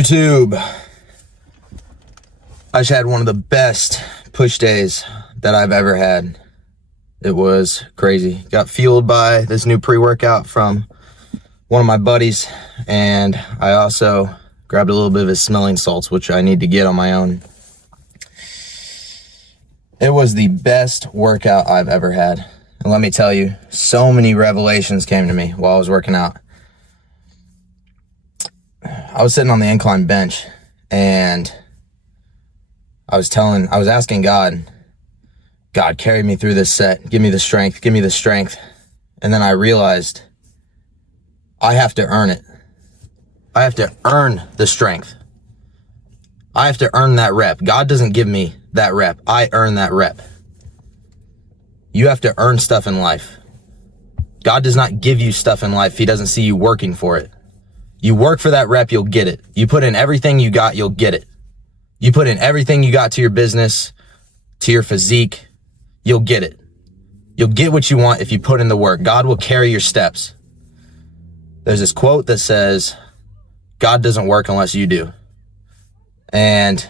YouTube. I just had one of the best push days that I've ever had. It was crazy. Got fueled by this new pre-workout from one of my buddies, and I also grabbed a little bit of his smelling salts, which I need to get on my own. It was the best workout I've ever had. And let me tell you, so many revelations came to me while I was working out. I was sitting on the incline bench and I was asking God, carry me through this set. Give me the strength. Give me the strength. And then I realized I have to earn it. I have to earn the strength. I have to earn that rep. God doesn't give me that rep. I earn that rep. You have to earn stuff in life. God does not give you stuff in life if he doesn't see you working for it. You work for that rep, you'll get it. You put in everything you got, you'll get it. You put in everything you got to your business, to your physique, you'll get it. You'll get what you want if you put in the work. God will carry your steps. There's this quote that says, God doesn't work unless you do. And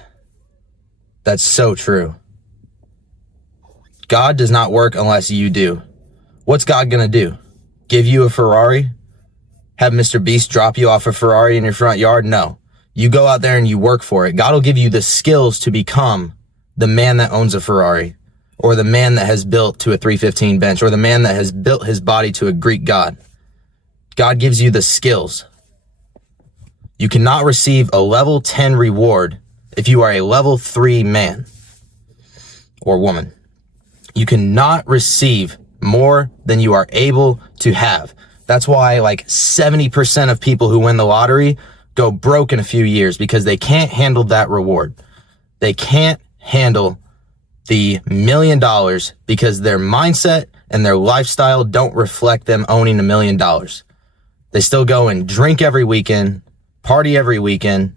that's so true. God does not work unless you do. What's God gonna do? Give you a Ferrari? Have Mr. Beast drop you off a Ferrari in your front yard? No. You go out there and you work for it. God will give you the skills to become the man that owns a Ferrari, or the man that has built to a 315 bench, or the man that has built his body to a Greek god. God gives you the skills. You cannot receive a level 10 reward if you are a level 3 man or woman. You cannot receive more than you are able to have. That's why like 70% of people who win the lottery go broke in a few years, because they can't handle that reward. They can't handle the $1 million because their mindset and their lifestyle don't reflect them owning $1 million. They still go and drink every weekend, party every weekend,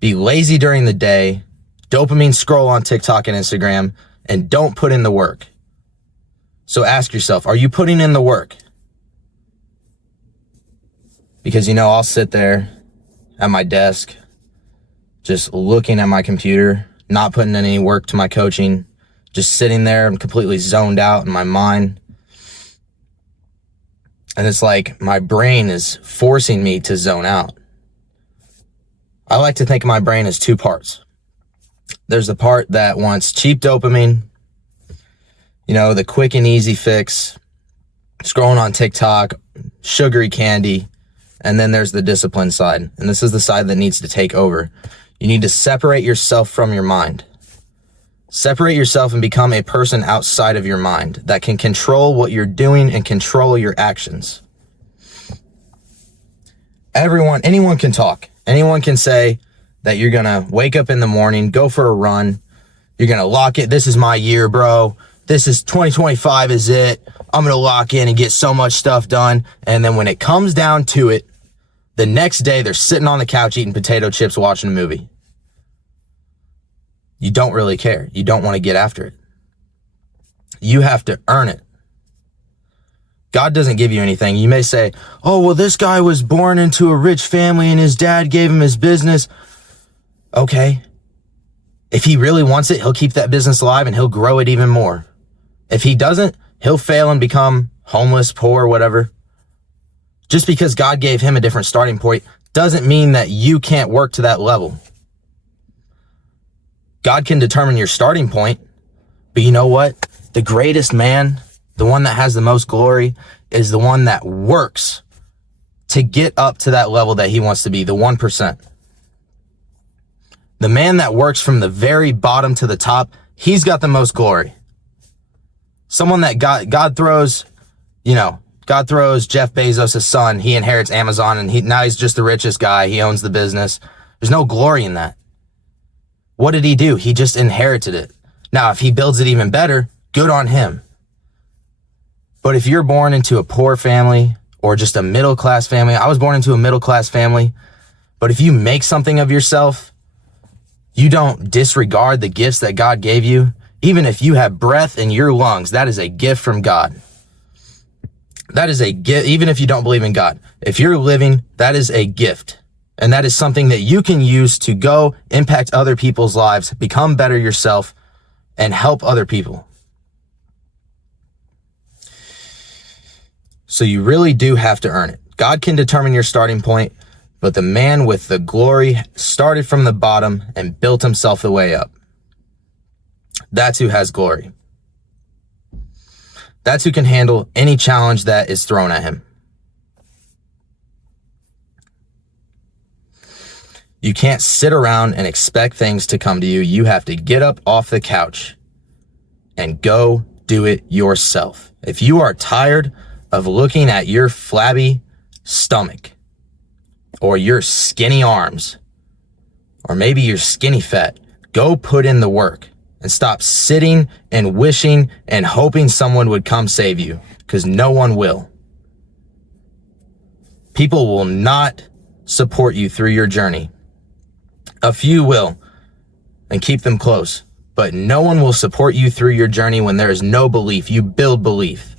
be lazy during the day, dopamine scroll on TikTok and Instagram, and don't put in the work. So ask yourself, are you putting in the work? Because, I'll sit there at my desk, just looking at my computer, not putting in any work to my coaching, just sitting there and completely zoned out in my mind. And it's like my brain is forcing me to zone out. I like to think of my brain as two parts. There's the part that wants cheap dopamine, the quick and easy fix, scrolling on TikTok, sugary candy. And then there's the discipline side. And this is the side that needs to take over. You need to separate yourself from your mind. Separate yourself and become a person outside of your mind that can control what you're doing and control your actions. Anyone can talk. Anyone can say that you're going to wake up in the morning, go for a run. You're going to lock it. This is my year, bro. This is 2025 is it. I'm going to lock in and get so much stuff done. And then when it comes down to it, the next day they're sitting on the couch eating potato chips, watching a movie. You don't really care. You don't want to get after it. You have to earn it. God doesn't give you anything. You may say, oh, well, this guy was born into a rich family and his dad gave him his business. Okay. If he really wants it, he'll keep that business alive and he'll grow it even more. If he doesn't, he'll fail and become homeless, poor, whatever. Just because God gave him a different starting point doesn't mean that you can't work to that level. God can determine your starting point, but you know what? The greatest man, the one that has the most glory, is the one that works to get up to that level that he wants to be, the 1%. The man that works from the very bottom to the top, he's got the most glory. Someone that God throws, God throws Jeff Bezos' son, he inherits Amazon, and now he's just the richest guy. He owns the business. There's no glory in that. What did he do? He just inherited it. Now, if he builds it even better, good on him. But if you're born into a poor family or just a middle-class family, I was born into a middle-class family, but if you make something of yourself, you don't disregard the gifts that God gave you. Even if you have breath in your lungs, that is a gift from God. That is a gift, even if you don't believe in God. If you're living, that is a gift. And that is something that you can use to go impact other people's lives, become better yourself, and help other people. So you really do have to earn it. God can determine your starting point, but the man with the glory started from the bottom and built himself the way up. That's who has glory. That's who can handle any challenge that is thrown at him. You can't sit around and expect things to come to you. You have to get up off the couch and go do it yourself. If you are tired of looking at your flabby stomach or your skinny arms, or maybe your skinny fat, go put in the work and stop sitting and wishing and hoping someone would come save you, because no one will. People will not support you through your journey. A few will, and keep them close, but no one will support you through your journey when there is no belief. You build belief.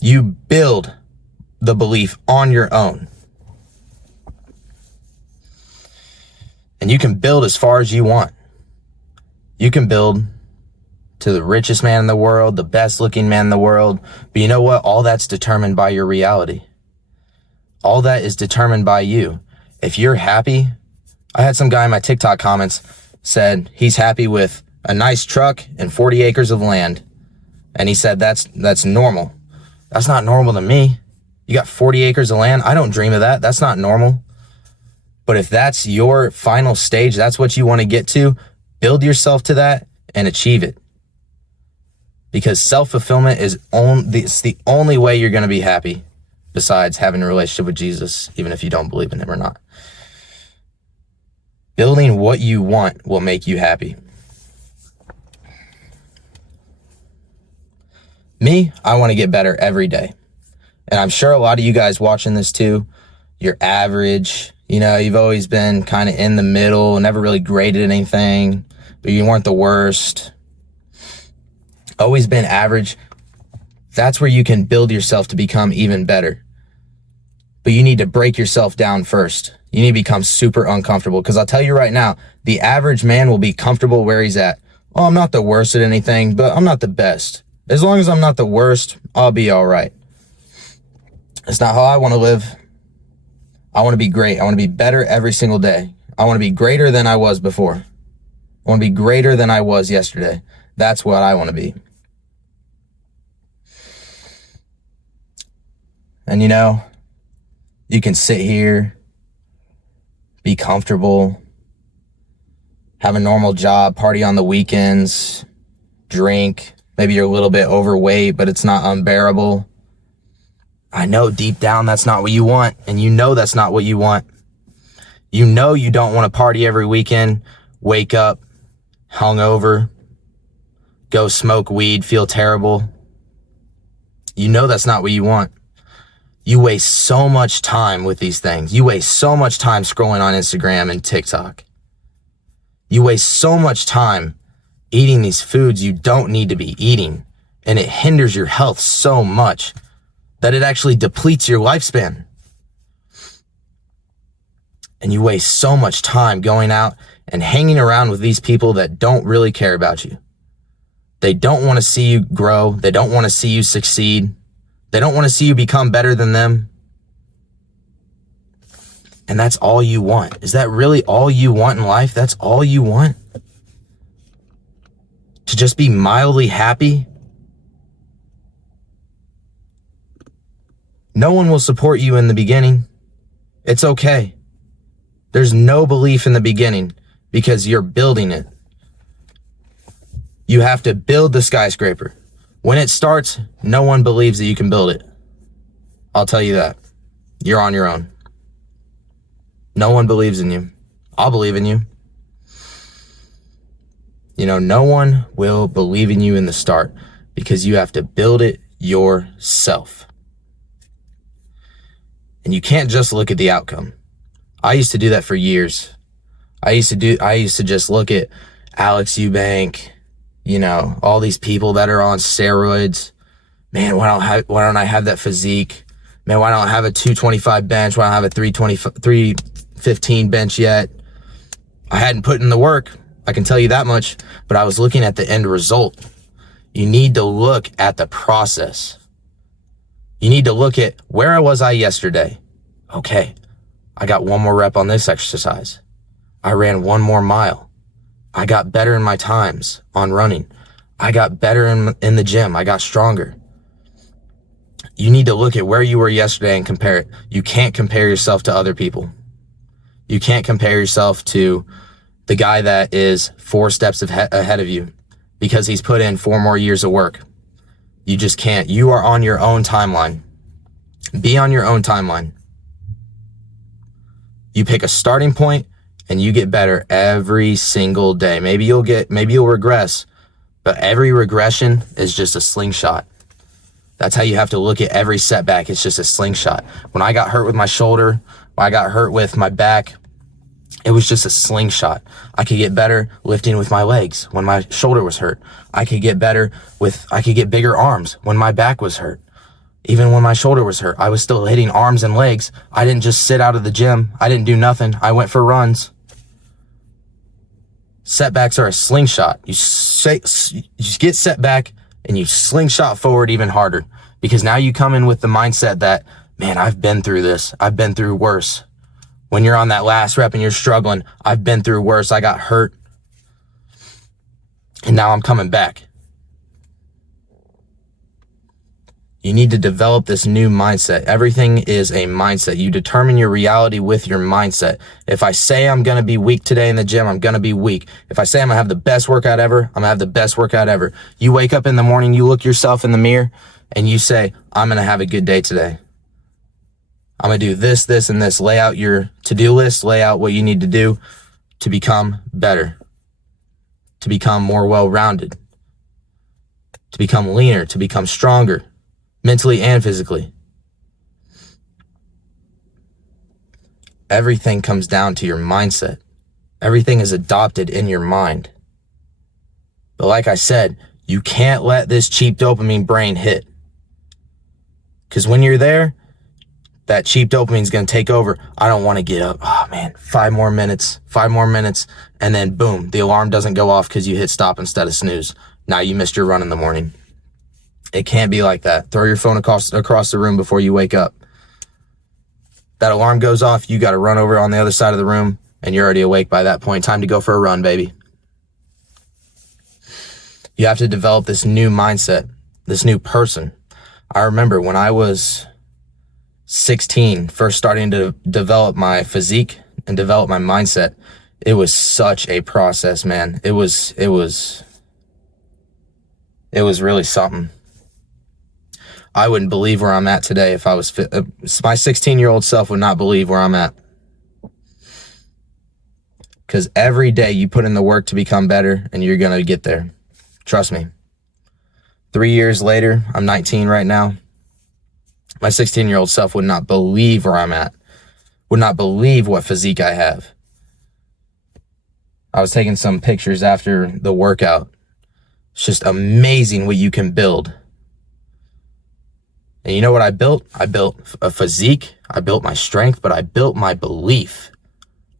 You build the belief on your own. And you can build as far as you want. You can build to the richest man in the world, the best looking man in the world. But you know what? All that's determined by your reality. All that is determined by you. If you're happy, I had some guy in my TikTok comments said he's happy with a nice truck and 40 acres of land. And he said that's normal. That's not normal to me. You got 40 acres of land? I don't dream of that. That's not normal. But if that's your final stage, that's what you want to get to, build yourself to that and achieve it. Because self-fulfillment is it's the only way you're going to be happy, besides having a relationship with Jesus, even if you don't believe in him or not. Building what you want will make you happy. Me, I want to get better every day. And I'm sure a lot of you guys watching this too, you're average. You know, you've always been kind of in the middle, never really graded anything, but you weren't the worst. Always been average. That's where you can build yourself to become even better. But you need to break yourself down first. You need to become super uncomfortable, because I'll tell you right now, the average man will be comfortable where he's at. Oh, I'm not the worst at anything, but I'm not the best. As long as I'm not the worst, I'll be all right. It's not how I want to live. I want to be great. I want to be better every single day. I want to be greater than I was before. I want to be greater than I was yesterday. That's what I want to be. And you know, you can sit here, be comfortable, have a normal job, party on the weekends, drink. Maybe you're a little bit overweight, but it's not unbearable. I know deep down that's not what you want, and you know that's not what you want. You know you don't want to party every weekend, wake up hungover, go smoke weed, feel terrible. You know that's not what you want. You waste so much time with these things. You waste so much time scrolling on Instagram and TikTok. You waste so much time eating these foods you don't need to be eating, and it hinders your health so much that it actually depletes your lifespan. And you waste so much time going out and hanging around with these people that don't really care about you. They don't want to see you grow. They don't want to see you succeed. They don't want to see you become better than them. And that's all you want. Is that really all you want in life? That's all you want? To just be mildly happy? No one will support you in the beginning. It's okay. There's no belief in the beginning because you're building it. You have to build the skyscraper. When it starts, no one believes that you can build it. I'll tell you that. You're on your own. No one believes in you. I'll believe in you. You know, no one will believe in you in the start because you have to build it yourself. And you can't just look at the outcome. I used to do that for years. I used to just look at Alex Eubank, you know, all these people that are on steroids. Man, why don't I have that physique? Man, why don't I have a 225 bench? Why don't I have a 350 115 bench yet. I hadn't put in the work, I can tell you that much, but I was looking at the end result. You need to look at the process. You need to look at where was I yesterday? Okay, I got one more rep on this exercise. I ran one more mile. I got better in my times on running. I got better in the gym. I got stronger. You need to look at where you were yesterday and compare it. You can't compare yourself to other people. You can't compare yourself to the guy that is 4 steps ahead of you because he's put in 4 more years of work. You just can't. You are on your own timeline. Be on your own timeline. You pick a starting point and you get better every single day. Maybe you'll regress, but every regression is just a slingshot. That's how you have to look at every setback. It's just a slingshot. When I got hurt with my shoulder, when I got hurt with my back, it was just a slingshot. I could get better lifting with my legs when my shoulder was hurt. I could get bigger arms when my back was hurt. Even when my shoulder was hurt, I was still hitting arms and legs. I didn't just sit out of the gym. I didn't do nothing. I went for runs. Setbacks are a slingshot. You get set back and you slingshot forward even harder, because now you come in with the mindset that, man, I've been through this. I've been through worse. When you're on that last rep and you're struggling, I've been through worse. I got hurt and now I'm coming back. You need to develop this new mindset. Everything is a mindset. You determine your reality with your mindset. If I say I'm going to be weak today in the gym, I'm going to be weak. If I say I'm going to have the best workout ever, I'm going to have the best workout ever. You wake up in the morning, you look yourself in the mirror and you say, I'm going to have a good day today. I'm going to do this, this, and this. Lay out your to-do list. Lay out what you need to do to become better, to become more well-rounded, to become leaner, to become stronger, mentally and physically. Everything comes down to your mindset. Everything is adopted in your mind. But like I said, you can't let this cheap dopamine brain hit. Because when you're there, that cheap dopamine is going to take over. I don't want to get up. Oh man, 5 more minutes. And then boom, the alarm doesn't go off because you hit stop instead of snooze. Now you missed your run in the morning. It can't be like that. Throw your phone across the room before you wake up. That alarm goes off, you got to run over on the other side of the room and you're already awake by that point. Time to go for a run, baby. You have to develop this new mindset, this new person. I remember when I was 16, first starting to develop my physique and develop my mindset, it was such a process, man. It was really something. I wouldn't believe where I'm at today if I was fit. My 16-year-old self would not believe where I'm at. Because every day you put in the work to become better and you're going to get there. Trust me. 3 years later, I'm 19 right now. My 16-year-old self would not believe where I'm at. Would not believe what physique I have. I was taking some pictures after the workout. It's just amazing what you can build. And you know what I built? I built a physique. I built my strength, but I built my belief.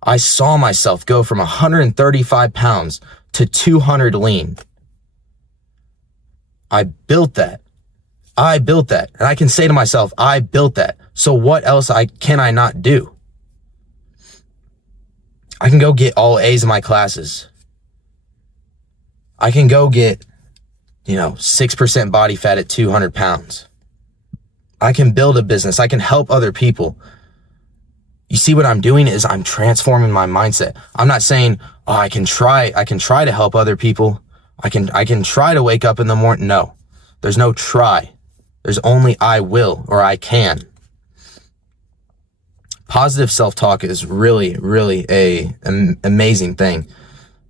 I saw myself go from 135 pounds to 200 lean. I built that. And I can say to myself, I built that. So what else can I not do? I can go get all A's in my classes. I can go get, 6% body fat at 200 pounds. I can build a business. I can help other people. You see what I'm doing is I'm transforming my mindset. I'm not saying, I can try to help other people. I can try to wake up in the morning. No, there's no try. There's only I will or I can. Positive self-talk is really, really an amazing thing.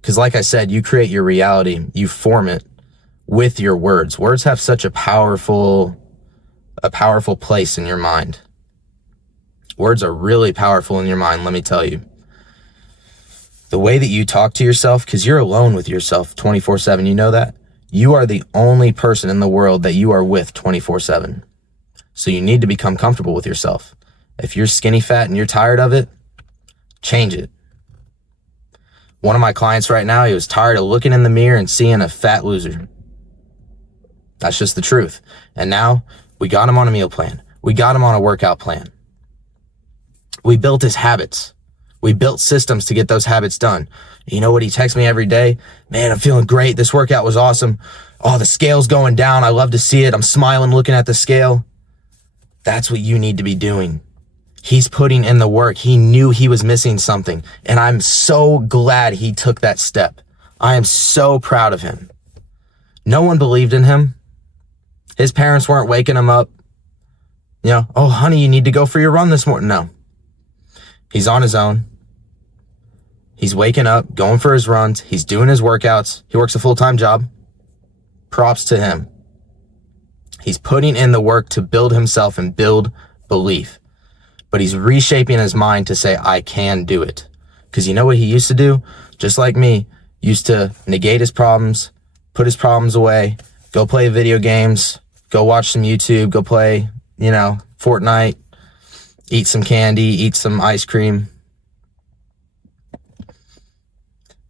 Because like I said, you create your reality. You form it with your words. Words have such a powerful place in your mind. Words are really powerful in your mind, let me tell you. The way that you talk to yourself, because you're alone with yourself 24/7, you know that? You are the only person in the world that you are with 24/7. So you need to become comfortable with yourself. If you're skinny fat and you're tired of it, Change it. One of my clients right now, he was tired of looking in the mirror and seeing a fat loser. That's just the truth. And now we got him on a meal plan. We got him on a workout plan. We built his habits. We built systems to get those habits done. You know what? He texts me every day. Man, I'm feeling great. This workout was awesome. Oh, the scale's going down. I love to see it. I'm smiling looking at the scale. That's what you need to be doing. He's putting in the work. He knew he was missing something. And I'm so glad he took that step. I am so proud of him. No one believed in him. His parents weren't waking him up. You know, oh, honey, you need to go for your run this morning. No. He's on his own. He's waking up, going for his runs. He's doing his workouts. He works a full-time job. Props to him. He's putting in the work to build himself and build belief. But he's reshaping his mind to say, I can do it. Because you know what he used to do? Just like me, used to negate his problems, put his problems away, go play video games, go watch some YouTube, go play, Fortnite, eat some candy, eat some ice cream.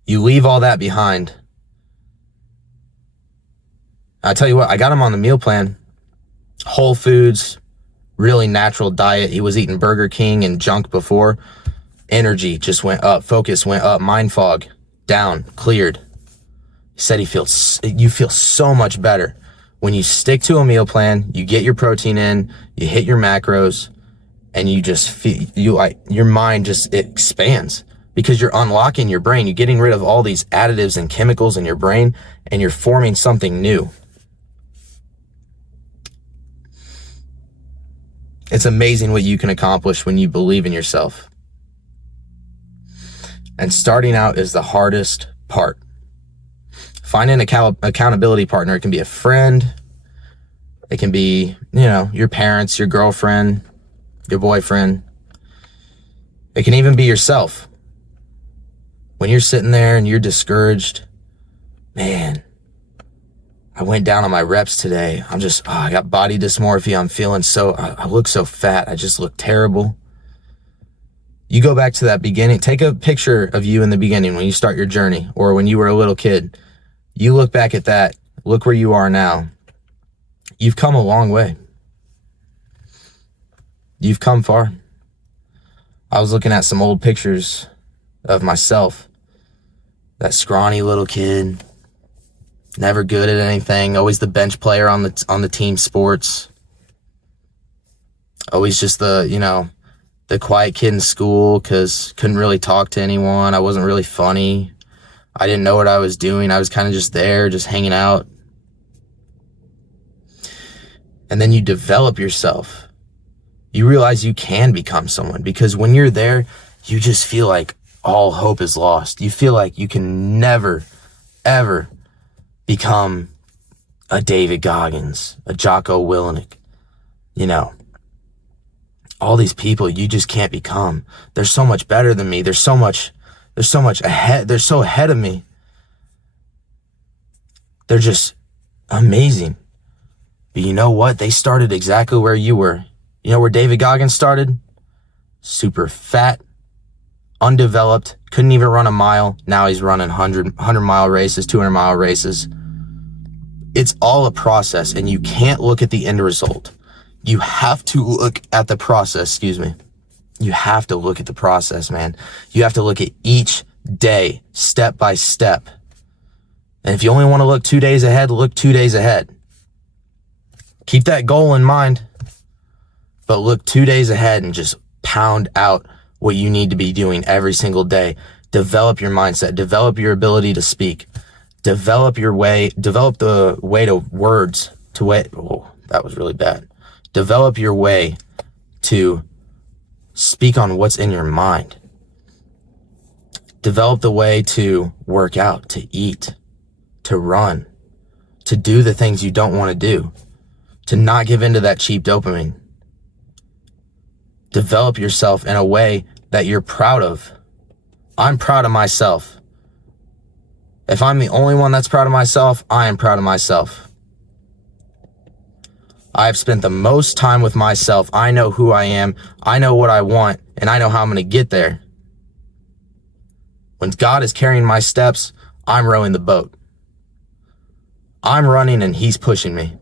You leave all that behind. I tell you what, I got him on the meal plan. Whole foods, really natural diet. He was eating Burger King and junk before. Energy just went up. Focus went up. Mind fog down. Cleared. He said you feel so much better when you stick to a meal plan. You get your protein in. You hit your macros, and you just feel your mind just it expands because you're unlocking your brain. You're getting rid of all these additives and chemicals in your brain, and you're forming something new. It's amazing what you can accomplish when you believe in yourself. And starting out is the hardest part. Finding an accountability partner. It can be a friend. It can be, your parents, your girlfriend, your boyfriend. It can even be yourself. When you're sitting there and you're discouraged, man, I went down on my reps today. I got body dysmorphia. I'm feeling I look so fat. I just look terrible. You go back to that beginning. Take a picture of you in the beginning when you start your journey or when you were a little kid. You look back at that. Look where you are now. You've come a long way. You've come far. I was looking at some old pictures of myself. That scrawny little kid. Never good at anything. Always the bench player on the team sports. Always just the quiet kid in school because couldn't really talk to anyone. I wasn't really funny. I didn't know what I was doing. I was kind of just there, just hanging out. And then you develop yourself. You realize you can become someone because when you're there, you just feel like all hope is lost. You feel like you can never, ever become a David Goggins, a Jocko Willenick, all these people you just can't become. They're so much better than me. They're so much ahead. They're so ahead of me. They're just amazing. But you know what? They started exactly where you were. You know where David Goggins started? Super fat, undeveloped, couldn't even run a mile. Now he's running 100-mile races, 200-mile races. It's all a process, and you can't look at the end result. You have to look at the process, You have to look at the process, man. You have to look at each day, step by step. And if you only want to look 2 days ahead, look 2 days ahead. Keep that goal in mind, but look 2 days ahead and just pound out what you need to be doing every single day. Develop your mindset, develop your ability to speak, develop the way to words to way. Oh, that was really bad. Develop your way to speak on what's in your mind. Develop the way to work out, to eat, to run, to do the things you don't want to do, to not give into that cheap dopamine. Develop yourself in a way that you're proud of. I'm proud of myself. If I'm the only one that's proud of myself, I am proud of myself. I've spent the most time with myself. I know who I am. I know what I want, and I know how I'm going to get there. When God is carrying my steps, I'm rowing the boat. I'm running and he's pushing me.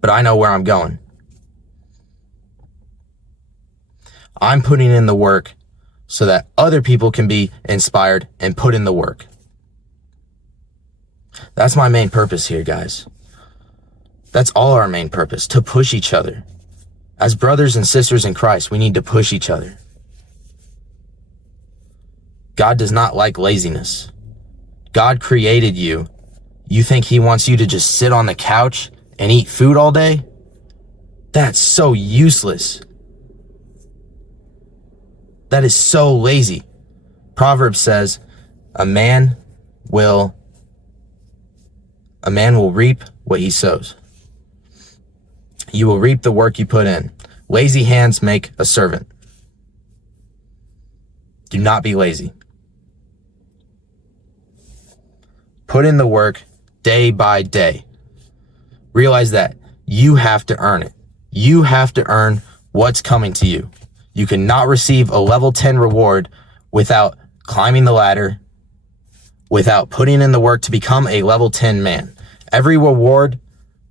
But I know where I'm going. I'm putting in the work so that other people can be inspired and put in the work. That's my main purpose here, guys. That's all our main purpose, to push each other. As brothers and sisters in Christ, we need to push each other. God does not like laziness. God created you. You think he wants you to just sit on the couch and eat food all day? That's so useless. That is so lazy. Proverbs says, a man will reap what he sows. You will reap the work you put in. Lazy hands make a servant. Do not be lazy. Put in the work day by day. Realize that you have to earn it. You have to earn what's coming to you. You cannot receive a level 10 reward without climbing the ladder, without putting in the work to become a level 10 man. Every reward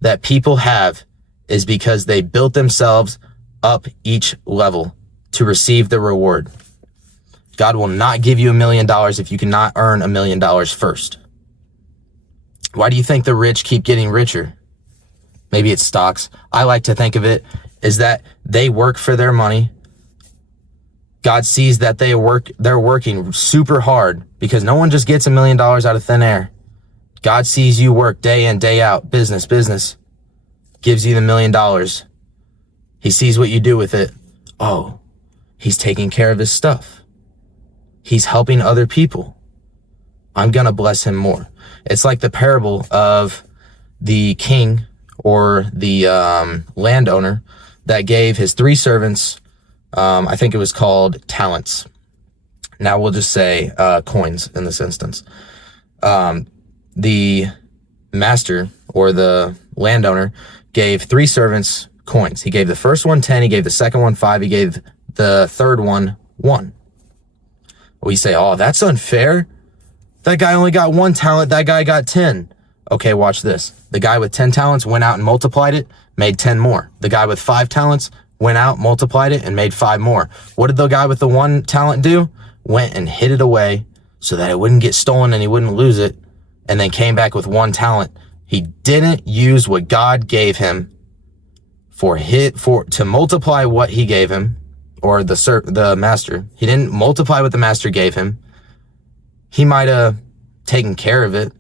that people have is because they built themselves up each level to receive the reward. God will not give you $1 million if you cannot earn $1 million first. Why do you think the rich keep getting richer? Maybe it's stocks. I like to think of it is that they work for their money. God sees that they're working super hard, because no one just gets $1 million out of thin air. God sees you work day in, day out, business, gives you the $1 million. He sees what you do with it. Oh, he's taking care of his stuff. He's helping other people. I'm going to bless him more. It's like the parable of the king or the landowner that gave his 3 servants, I think it was called talents. Now we'll just say coins in this instance. The master or the landowner gave 3 servants coins. He gave the first one 10, he gave the second one 5, he gave the third one 1. We say, oh, that's unfair. That guy only got 1 talent, that guy got 10. Okay, watch this. The guy with 10 talents went out and multiplied it, made 10 more. The guy with 5 talents went out, multiplied it, and made 5 more. What did the guy with the 1 talent do? Went and hid it away so that it wouldn't get stolen and he wouldn't lose it, and then came back with 1 talent. He didn't use what God gave him to multiply what he gave him, or the master. He didn't multiply what the master gave him. He might have taken care of it,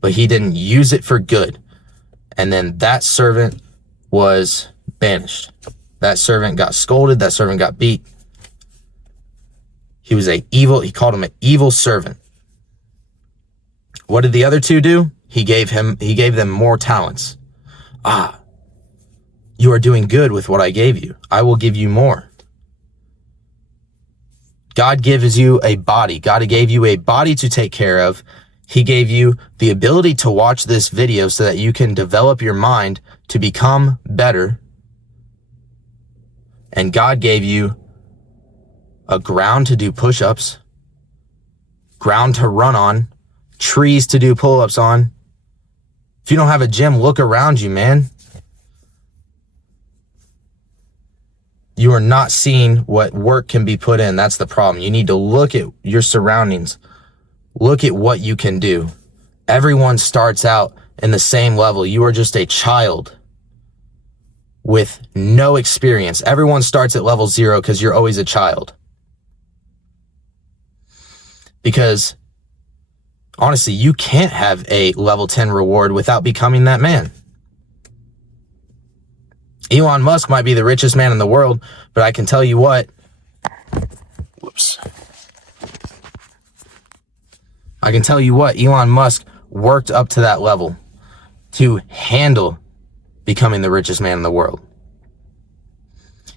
but he didn't use it for good. And then that servant was banished. That servant got scolded. That servant got beat. He called him an evil servant. What did the other 2 do? He gave them more talents. You are doing good with what I gave you. I will give you more. God gives you a body. God gave you a body to take care of. He gave you the ability to watch this video so that you can develop your mind to become better. And God gave you a ground to do push-ups, ground to run on, trees to do pull-ups on. If you don't have a gym, look around you, man. You are not seeing what work can be put in. That's the problem. You need to look at your surroundings. Look at what you can do. Everyone starts out in the same level. You are just a child with no experience. Everyone starts at level 0 because you're always a child. Because honestly, you can't have a level 10 reward without becoming that man. Elon Musk might be the richest man in the world, but I can tell you what. I can tell you what, Elon Musk worked up to that level to handle becoming the richest man in the world.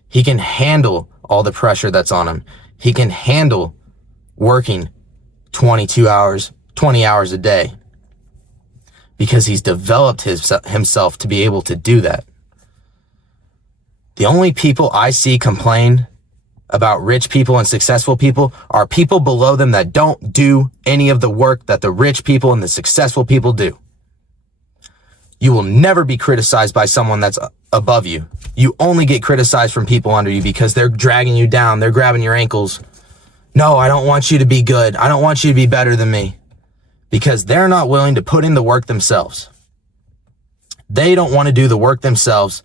He can handle all the pressure that's on him. He can handle working 20 hours a day because he's developed himself to be able to do that. The only people I see complain about rich people and successful people are people below them that don't do any of the work that the rich people and the successful people do. You will never be criticized by someone that's above you. You only get criticized from people under you because they're dragging you down. They're grabbing your ankles. No, I don't want you to be good. I don't want you to be better than me, because they're not willing to put in the work themselves. They don't want to do the work themselves,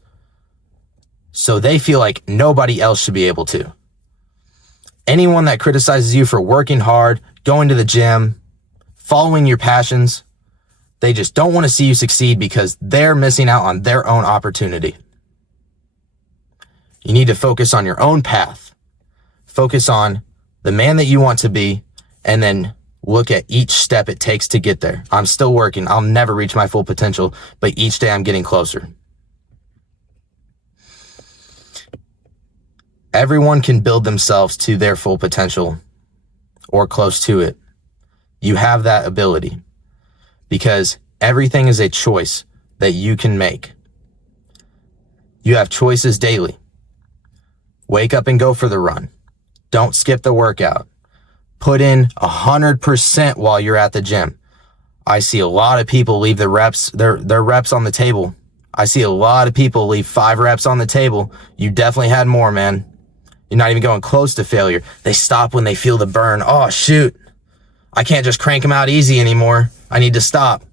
so they feel like nobody else should be able to. Anyone that criticizes you for working hard, going to the gym, following your passions, they just don't want to see you succeed because they're missing out on their own opportunity. You need to focus on your own path. Focus on the man that you want to be, and then look at each step it takes to get there. I'm still working. I'll never reach my full potential, but each day I'm getting closer. Everyone can build themselves to their full potential or close to it. You have that ability because everything is a choice that you can make. You have choices daily. Wake up and go for the run. Don't skip the workout. Put in 100% while you're at the gym. I see a lot of people leave their reps on the table. I see a lot of people leave 5 reps on the table. You definitely had more, man. You're not even going close to failure. They stop when they feel the burn. Oh, shoot. I can't just crank them out easy anymore. I need to stop.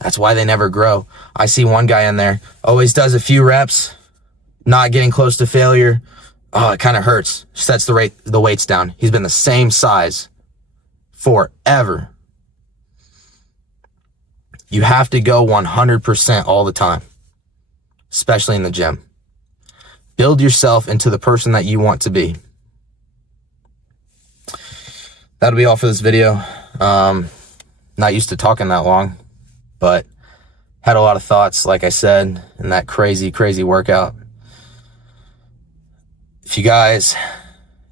That's why they never grow. I see one guy in there, always does a few reps, not getting close to failure. Oh, it kind of hurts. Sets the weights down. He's been the same size forever. You have to go 100% all the time, especially in the gym. Build yourself into the person that you want to be. That'll be all for this video. Not used to talking that long, but had a lot of thoughts, like I said, in that crazy, crazy workout. If you guys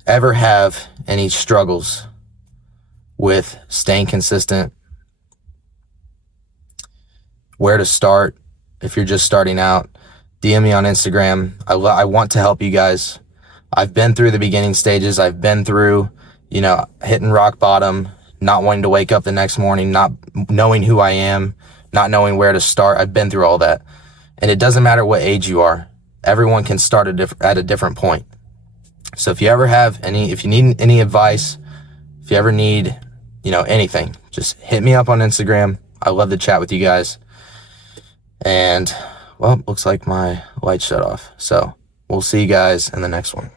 ever have any struggles with staying consistent, where to start, if you're just starting out, DM me on Instagram. I want to help you guys. I've been through the beginning stages. I've been through, hitting rock bottom, not wanting to wake up the next morning, not knowing who I am, not knowing where to start. I've been through all that. And it doesn't matter what age you are. Everyone can start at a different point. So if you ever if you need any advice, if you ever need, anything, just hit me up on Instagram. I love to chat with you guys. And, well, looks like my light shut off. So we'll see you guys in the next one.